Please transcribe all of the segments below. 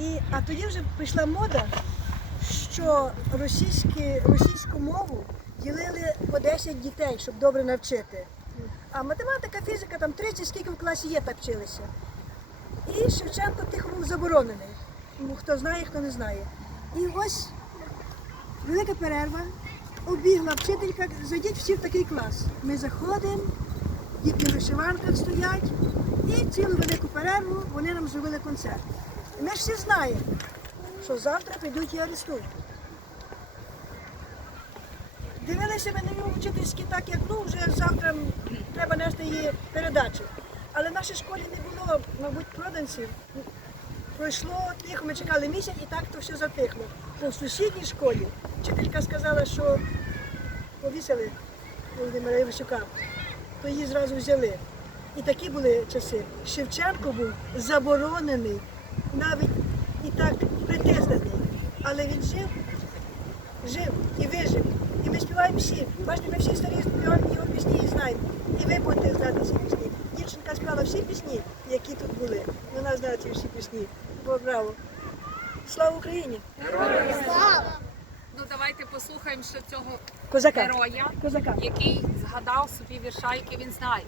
І, а тоді вже прийшла мода, що російські, російську мову ділили по 10 дітей, щоб добре навчити. А математика, фізика, там 30, скільки в класі є, так вчилися. І Шевченко тихо був заборонений. Ну, хто знає, хто не знає. І ось велика перерва. Обігла вчителька, зайдіть всі в такий клас. Ми заходимо, діти в вишиванках стоять, і цілу велику перерву вони нам зробили концерт. І ми ж всі знаємо, що завтра прийдуть і арестують. Дивилися ми на нього вчительські так, як ну вже завтра треба нести її передачу. Але в нашій школі не було, мабуть, проданців. Пройшло тихо, ми чекали місяць і так то все затихло. Бо в сусідній школі вчителька сказала, що повісили Володимира Івасюка, то її зразу взяли. І такі були часи. Шевченко був заборонений, навіть і так притиснений. Але він жив, жив і вижив. І ми співаємо всі. Бачите, ми всі старі співаємо його пісні і знаємо. І ви будете знати ці пісні. Дівчинка співала всі пісні, які тут були. Вона знає ці всі пісні. Бо браво. Слава Україні! Ну давайте послухаємо ще цього Козака. героя, Козака. який згадав собі вірша, який він знає.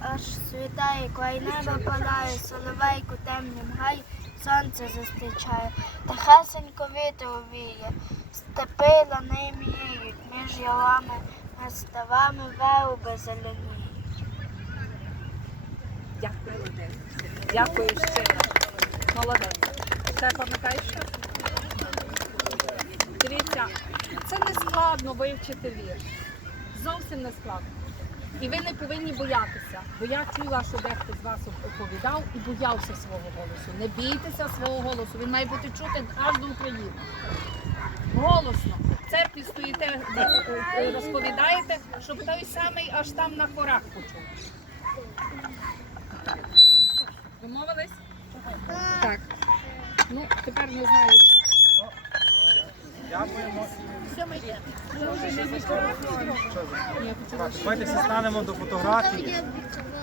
Аж світає, край неба палає, соловейку темним гай, сонце зустрічає, тихесенько вітер віє, степи лани міють, між ялами, над ставами верби зеленіють. Дякую. Дякую щиро. Молодець. Ще пам'ятаєш? Дивіться, це не складно вивчити вірш. Зовсім не складно. І ви не повинні боятися. Бо я чула, що дехто з вас оповідав і боявся свого голосу. Не бійтеся свого голосу. Він має бути чути аж до України. Голосно. В церкві стоїте, е, е, розповідаєте, щоб той самий аж там на хорах почув. Домовились? Так. Ну, тепер не Давайте всі станемо до фотографії.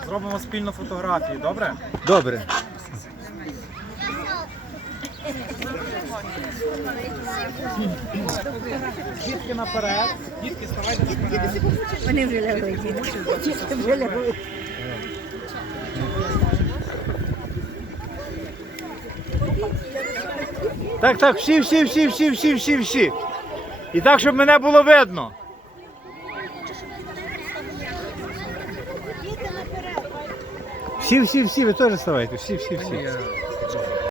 Зробимо спільну фотографію, добре? Добре. Дітки наперед. Дітки ставайте наперед. Так, так, всі, всі, всі, всі, всі, всі, всі. І так, щоб мене було видно. Всі, всі, всі, ви теж ставайте, всі, всі, всі.